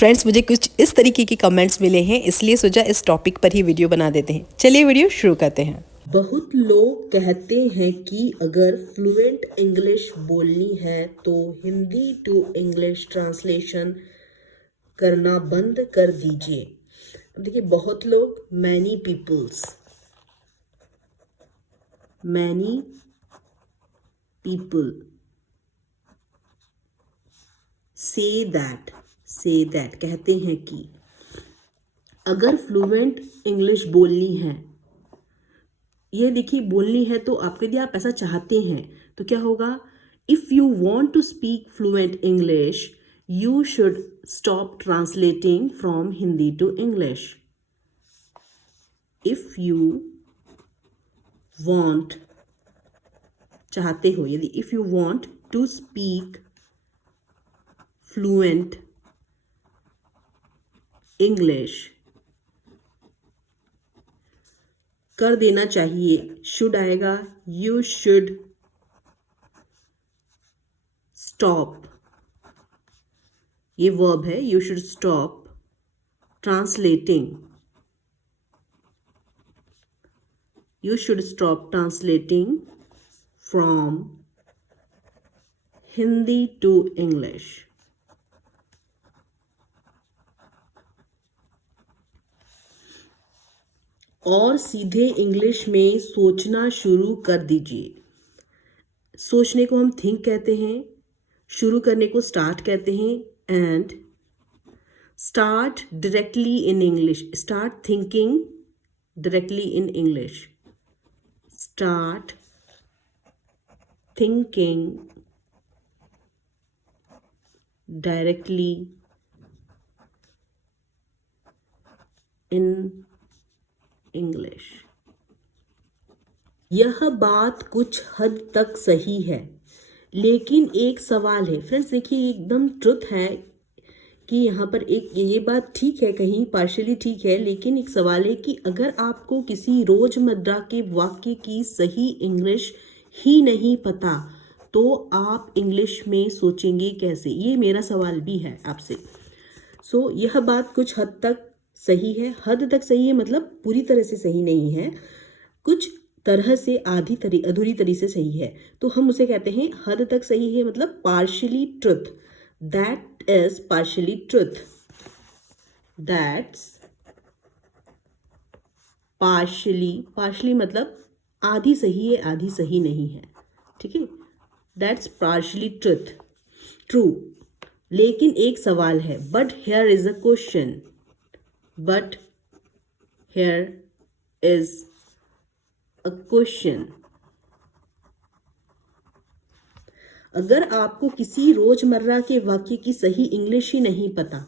Friends, मुझे कुछ इस तरीके के कमेंट्स मिले हैं, इसलिए सोचा इस टॉपिक पर ही वीडियो बना देते हैं। चलिए वीडियो शुरू करते हैं। बहुत लोग कहते हैं कि अगर फ्लुएंट इंग्लिश बोलनी है तो हिंदी टू इंग्लिश ट्रांसलेशन करना बंद कर दीजिए। अब देखिए, बहुत लोग, मैनी पीपल से दैट कहते हैं कि अगर फ्लुएंट इंग्लिश बोलनी है, ये देखिए बोलनी है तो आपके यदि आप ऐसा चाहते हैं तो क्या होगा, if you want to speak fluent English you should stop translating from Hindi to English. If you want, चाहते हो, यदि if you want to speak fluent English, कर देना चाहिए, शुड आएगा, यू शुड स्टॉप, ये वर्ब है, you should stop translating, you should stop translating from Hindi to English. और सीधे इंग्लिश में सोचना शुरू कर दीजिए। सोचने को हम थिंक कहते हैं, शुरू करने को स्टार्ट कहते हैं, and start directly in English, start thinking directly in English, start thinking directly in English। यह बात कुछ हद तक सही है, लेकिन एक सवाल है। फ्रेंड्स देखिए, एकदम ट्रुथ है कि यहाँ पर एक ये बात ठीक है, कहीं पार्शियली ठीक है, लेकिन एक सवाल है कि अगर आपको किसी रोजमर्रा के वाक्य की सही इंग्लिश ही नहीं पता तो आप इंग्लिश में सोचेंगे कैसे, ये मेरा सवाल भी है आपसे। सो यह बात कुछ हद तक सही है, हद तक सही है मतलब पूरी तरह से सही नहीं है, कुछ तरह से अधूरी तरह से सही है, तो हम उसे कहते हैं हद तक सही है, मतलब partially truth. That is partially truth. That's partially मतलब आधी सही है आधी सही नहीं है, ठीक है। That's partially true. लेकिन एक सवाल है, but here is a question. But here is a question. अगर आपको किसी रोजमर्रा के वाक्य की सही इंग्लिश ही नहीं पता,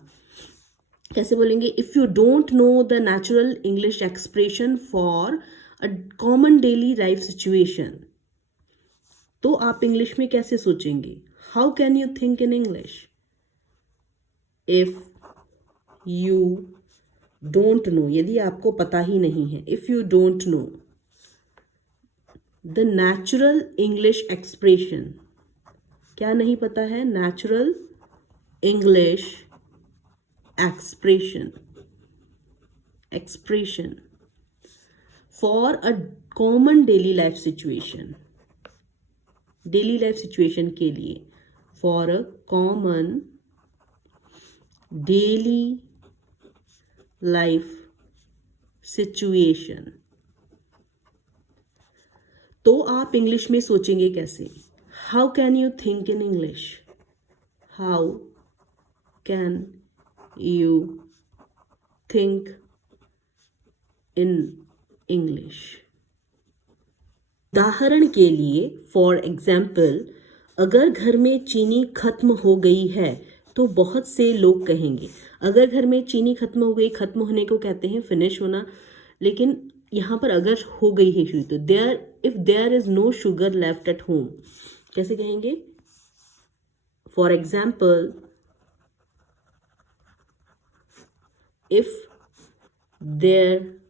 कैसे बोलेंगे, if you don't know the natural English expression for a common daily life situation, तो आप इंग्लिश में कैसे सोचेंगे? How can you think in English if you don't know, यदि आपको पता ही नहीं है, if you don't know the natural English expression, क्या नहीं पता है? Natural English expression for a common daily life situation, daily life situation के लिए, for a common daily life situation, तो आप इंग्लिश में सोचेंगे कैसे? How can you think in English? How can you think in English? उदाहरण के लिए, फॉर एग्जाम्पल, अगर घर में चीनी खत्म हो गई है तो बहुत से लोग कहेंगे, अगर घर में चीनी खत्म हो गई, खत्म होने को कहते हैं फिनिश होना, लेकिन यहाँ पर अगर हो गई है शुरू, तो if there is no sugar left at home, कैसे कहेंगे? For example, if there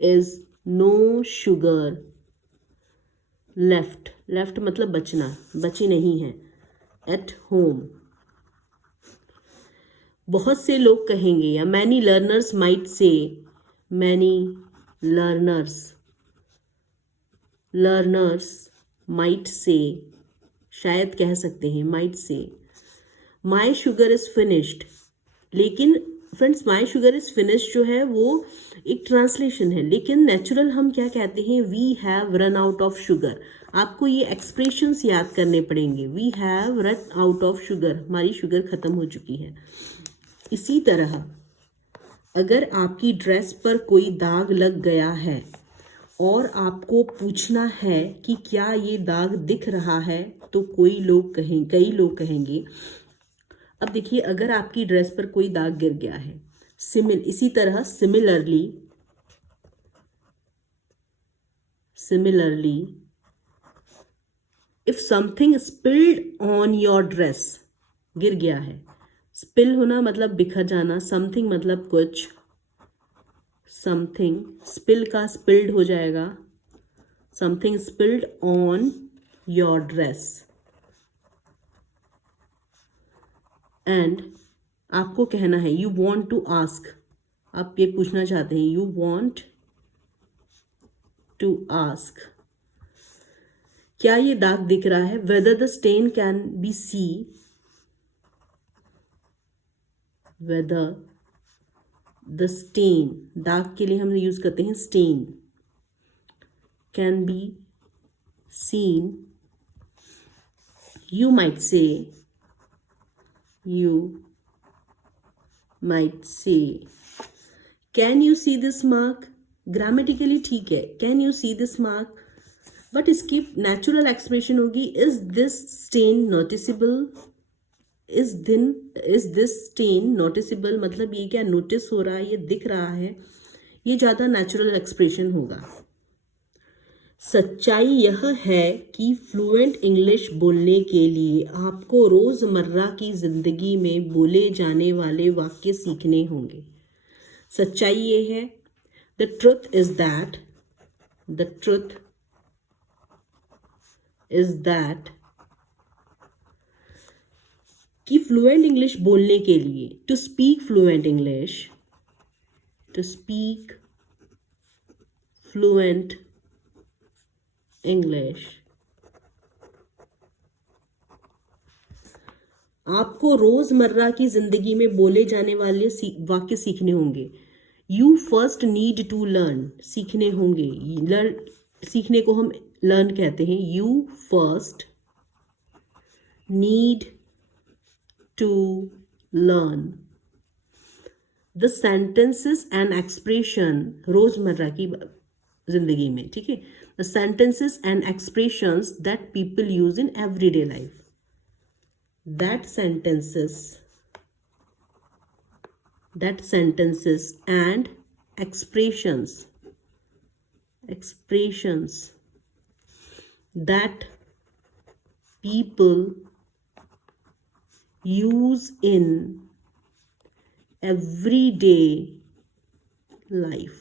is no sugar left मतलब बचना, बची नहीं है, एट होम, बहुत से लोग कहेंगे, या many learners might say, many learners might say, शायद कह सकते हैं might say, my sugar is finished. लेकिन friends, my sugar is finished जो है वो एक ट्रांसलेशन है, लेकिन नेचुरल हम क्या कहते हैं, we have run out of sugar. आपको ये एक्सप्रेशंस याद करने पड़ेंगे, we have run out of sugar, हमारी शुगर खत्म हो चुकी है। इसी तरह अगर आपकी ड्रेस पर कोई दाग लग गया है और आपको पूछना है कि क्या ये दाग दिख रहा है, तो कई लोग कहेंगे। अब देखिए, अगर आपकी ड्रेस पर कोई दाग गिर गया है, इसी तरह similarly if something spilled on your dress, गिर गया है, स्पिल होना मतलब बिखर जाना, समथिंग मतलब कुछ, समथिंग स्पिल का स्पिल्ड हो जाएगा, something spilled on your dress, and आपको कहना है यू वॉन्ट टू आस्क, आप ये पूछना चाहते हैं, यू वॉन्ट टू आस्क, क्या ये दाग दिख रहा है, whether the stain can be see, whether the stain, दाग के लिए हम यूज करते हैं stain, can be seen, you might say can you see this mark, grammatically ठीक है, can you see this mark, but इसकी नेचुरल एक्सप्रेशन होगी is this stain noticeable, is this stain noticeable, मतलब ये क्या नोटिस हो रहा है, ये दिख रहा है, ये ज़्यादा नेचुरल एक्सप्रेशन होगा। सच्चाई यह है कि फ्लुएंट इंग्लिश बोलने के लिए आपको रोज़मर्रा की ज़िंदगी में बोले जाने वाले वाक्य सीखने होंगे। सच्चाई ये है, द ट्रुथ इज़ दैट कि फ्लुएंट इंग्लिश बोलने के लिए, टू स्पीक फ्लुएंट इंग्लिश, आपको रोजमर्रा की जिंदगी में बोले जाने वाले वाक्य सीखने होंगे। You first need to learn, सीखने होंगे, सीखने को हम लर्न कहते हैं। You first need to learn the sentences and expression, रोजमर्रा की जिंदगी में, ठीक है, the sentences and expressions that people use in everyday life, that sentences and expressions that people use in everyday life,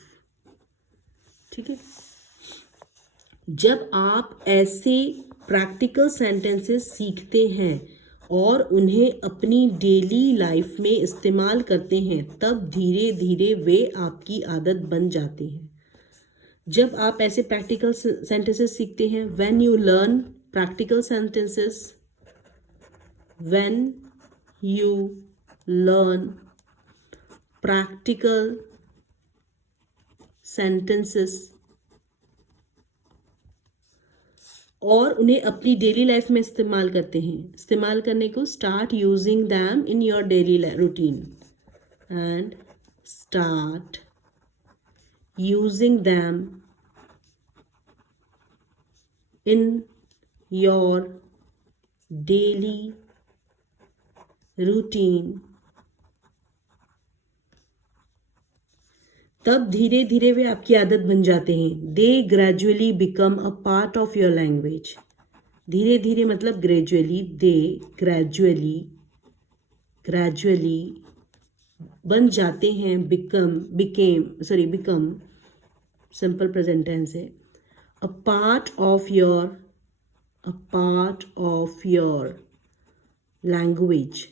ठीक है। जब आप ऐसे प्रैक्टिकल सेंटेंसेस सीखते हैं और उन्हें अपनी डेली लाइफ में इस्तेमाल करते हैं, तब धीरे धीरे वे आपकी आदत बन जाते हैं। जब आप ऐसे प्रैक्टिकल सेंटेंसेस सीखते हैं, when you learn practical sentences, when you learn practical sentences और उन्हें अपनी डेली लाइफ में इस्तेमाल करते हैं, इस्तेमाल करने को start using them in your daily routine and start using them in your daily routine, तब धीरे धीरे वे आपकी आदत बन जाते हैं। They gradually become a part of your language, धीरे धीरे मतलब ग्रेजुअली, दे ग्रेजुअली बन जाते हैं, बिकम सिंपल प्रेजेंट टेंस है, अ पार्ट ऑफ योर लैंग्वेज,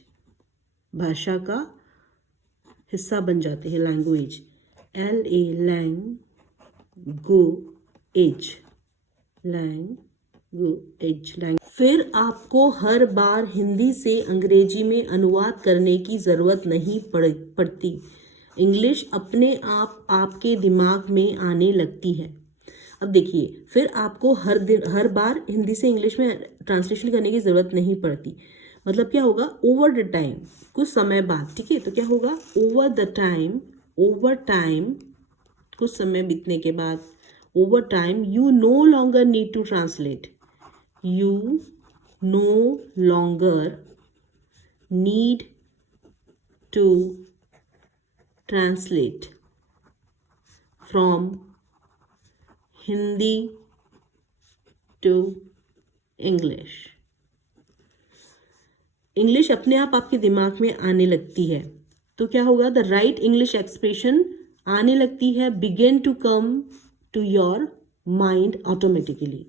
भाषा का हिस्सा बन जाते हैं, लैंग्वेज, LA लैंग्वेज, लैंग्वेज। फिर आपको हर बार हिंदी से अंग्रेजी में अनुवाद करने की ज़रूरत नहीं पड़ती। इंग्लिश अपने आप आपके दिमाग में आने लगती है। अब देखिए, फिर आपको हर बार हिंदी से इंग्लिश में ट्रांसलेशन करने की ज़रूरत नहीं पड़ती। मतलब क्या होगा, ओवर द टाइम, कुछ समय बाद, ठीक है, तो क्या होगा, ओवर टाइम, कुछ समय बीतने के बाद, over time you no longer need to translate, you no longer need to translate from Hindi to English. English अपने आप आपके दिमाग में आने लगती है, तो क्या होगा, द राइट इंग्लिश एक्सप्रेशन आने लगती है, begin to come to your mind automatically.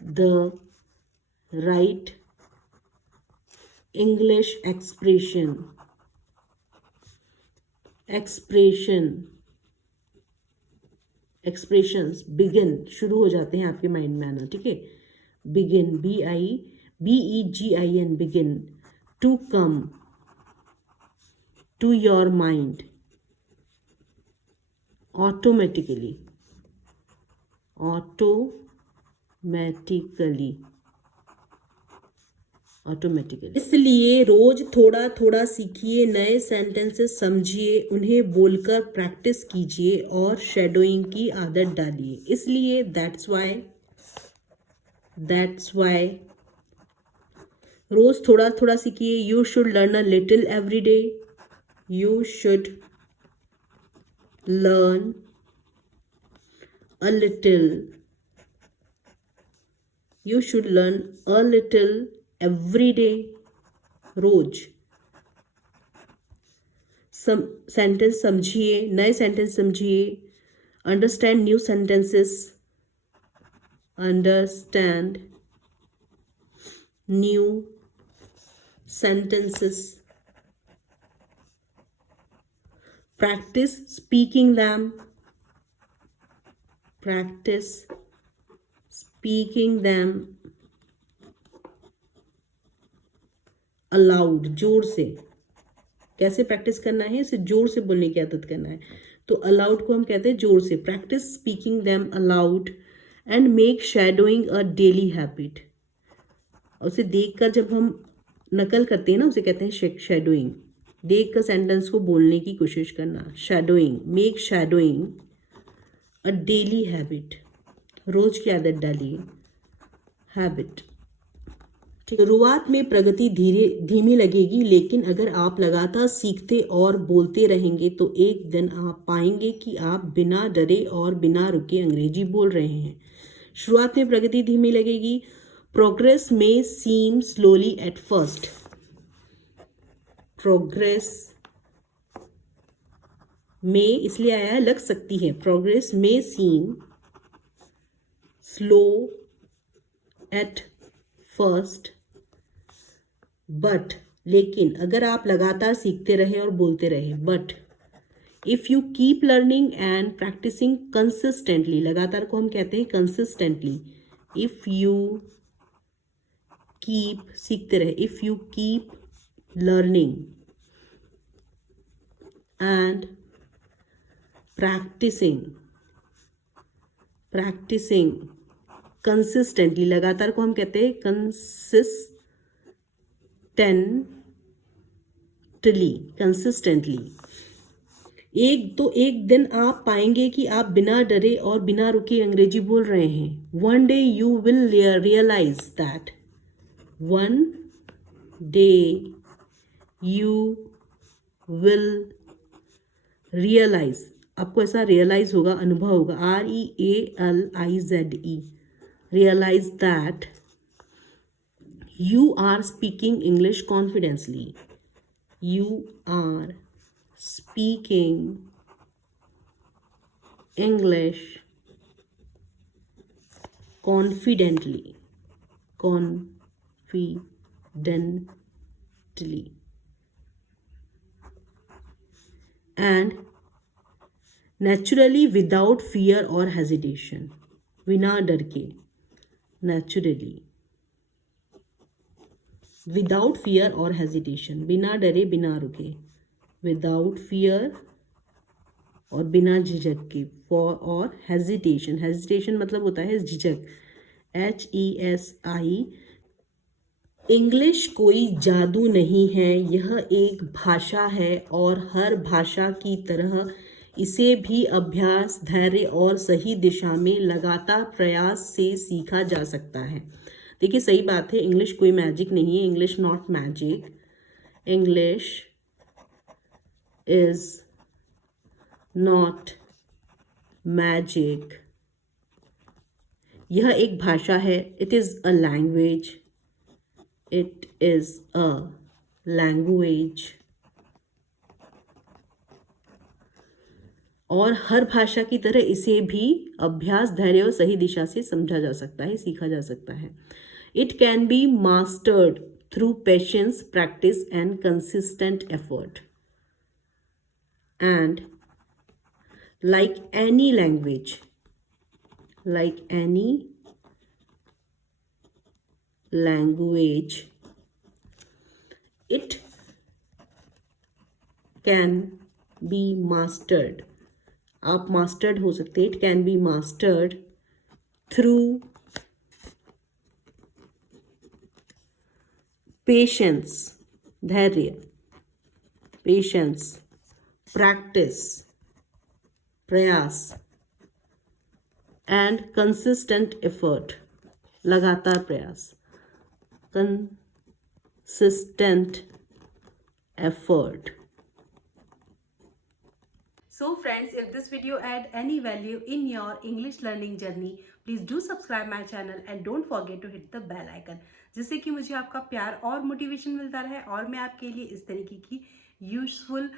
The right English expressions begin, शुरू हो जाते हैं आपके माइंड में आना, ठीक है। Begin, BEGIN, begin to come to your mind automatically, इसलिए रोज थोड़ा थोड़ा सीखिए, नए सेंटेंसेस समझिए, उन्हें बोलकर प्रैक्टिस कीजिए और शैडोइंग की आदत डालिए। इसलिए दैट्स वाई रोज थोड़ा थोड़ा सीखिए। You should learn a little every day, you should learn a little every day, रोज सेंटेंस समझिए, नए सेंटेंस समझिए, understand new sentences, practice speaking them aloud, जोर से। कैसे प्रैक्टिस करना है, इसे जोर से बोलने की आदत करना है। तो अलाउड को हम कहते हैं जोर से। Practice speaking them allowed and make shadowing a daily habit. उसे देखकर जब हम नकल करते हैं ना, उसे कहते हैं शैडोइंग। देख कर सेंटेंस को बोलने की कोशिश करना, shadowing. Make shadowing a daily habit, रोज की आदत डालिए, हैबिट। शुरुआत में प्रगति धीमी लगेगी, लेकिन अगर आप लगातार सीखते और बोलते रहेंगे तो एक दिन आप पाएंगे कि आप बिना डरे और बिना रुके अंग्रेजी बोल रहे हैं। शुरुआत में प्रगति धीमी लगेगी, प्रोग्रेस में seem slowly at first, progress में इसलिए आया है, लग सकती है। प्रोग्रेस में seem slow at first but, लेकिन अगर आप लगातार सीखते रहे और बोलते रहे, but if you keep learning and practising consistently, लगातार को हम कहते हैं कंसिस्टेंटली। इफ यू कीप, सीखते रहे, if you keep learning and practising consistently, लगातार को हम कहते हैं कंसिस्टेंटली। एक दिन आप पाएंगे कि आप बिना डरे और बिना रुके अंग्रेजी बोल रहे हैं। One day you will realise that, one day you will realise, आपको ऐसा रियलाइज होगा, अनुभव होगा, REALIZE, realise that you are speaking English confidently, you are speaking English confidently, and naturally without fear और हेजिटेशन, बिना डर के, नेचुरली विदाउट फियर और हेजिटेशन, बिना डरे बिना रुके, विदाउट फियर और बिना झिझक के, फॉर और हेजिटेशन, हेजिटेशन मतलब होता है झिझक, HESI। इंग्लिश कोई जादू नहीं है, यह एक भाषा है और हर भाषा की तरह इसे भी अभ्यास, धैर्य और सही दिशा में लगातार प्रयास से सीखा जा सकता है। देखिए सही बात है, इंग्लिश कोई मैजिक नहीं है, English not magic, English is not magic, यह एक भाषा है, it is a language, it is a language, और हर भाषा की तरह इसे भी अभ्यास, धैर्य और सही दिशा से समझा जा सकता है, सीखा जा सकता है। It can be mastered through patience, practice and consistent effort, and like any language, it can be mastered, आप मास्टर्ड हो सकते हैं, it can be mastered through patience, धैर्य, पेशेंस, प्रैक्टिस, प्रयास, एंड कंसिस्टेंट एफर्ट, लगातार प्रयास, consistent effort. So friends, if this video add any value in your English learning journey, please do subscribe my channel and don't forget to hit the bell icon, जिससे कि मुझे आपका प्यार और motivation मिलता रहे और मैं आपके लिए इस तरीके की यूजफुल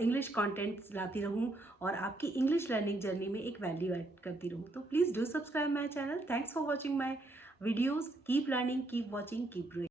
इंग्लिश कंटेंट्स लाती रहूं और आपकी इंग्लिश लर्निंग जर्नी में एक वैल्यू ऐड करती रहूं। तो please do subscribe my channel. Thanks for watching my videos. Keep learning, keep watching, keep growing.